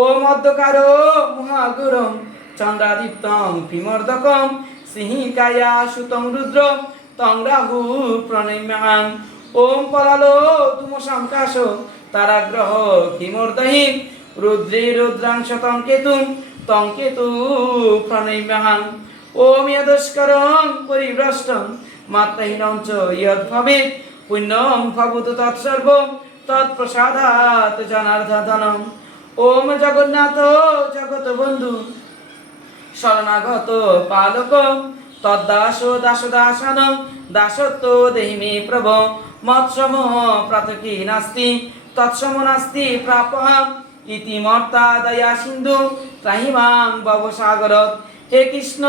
ওম অধ্যকারো মহাগুরম চন্দ্রাদিত্যং বিমর্দকম সিংহিকায়া সুতং রুদ্র তং রাহু প্রণম্যাং। ওম পলালো তুমসাংকাশ তারাগ্রহ কিমর্দহি রুদ্রে রুদ্রাংশতং কেতুং তং কেতু প্রণম্যাং। ওম যদস্করং পরিভ্রষ্টং মাত্রাহীনং চ ইয়দ্ভবেৎ পুণ্যং ভবতু তৎসর্বং তৎপ্রসাদাৎ জনার্দনম। ওম জগন্নাথ জগৎবন্ধু শরণাগত পালক তদ্দাস দাসদাসান দাসত্ব দেহি মে প্রভ মৎসম প্রাতকি নাস্তি তৎসম নাস্তি প্রাপহাম ইতি মর্তা দয়া সিন্ধু ত্রাহিমাং ভবসাগরৎ। হে কৃষ্ণ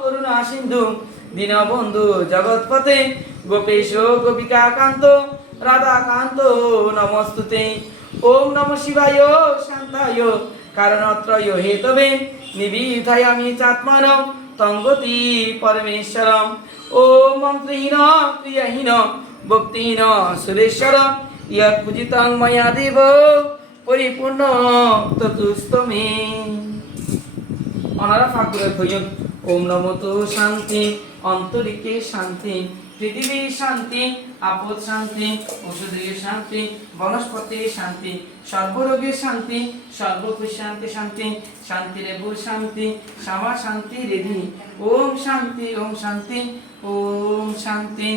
করুণা সিন্ধু দীনবন্ধু জগৎপতে গোপেশ গোপিকা কান্ত রাধাকান্ত নমস্তুতে। ওম নমঃ শিবায় শান্তায় কারণত্রয় হেতবে নিবিধায়ামি চাত্মানং তঙ্গতি পরমেশ্বরম। ওম মন্ত্রহীন ক্রিয়াহীন ভক্তিহীন সুরেশ্বর ইয়ৎ পূজিতং ময়া দেব পরিপূর্ণ ততুস্তমে। অনারা ঠাকুরের ভজন। ওম নমতো শান্তি অন্তরিকে শান্তি পৃথিবী শান্তি আপদ শান্তি ঔষধীয় শান্তি বনস্পতি শান্তি সর্বরোগের শান্তি সর্বশান্তি শান্তি শান্তিরেবু শান্তি শ্যামা শান্তি রেধি। ওম শান্তি ওম শান্তি ওম শান্তি।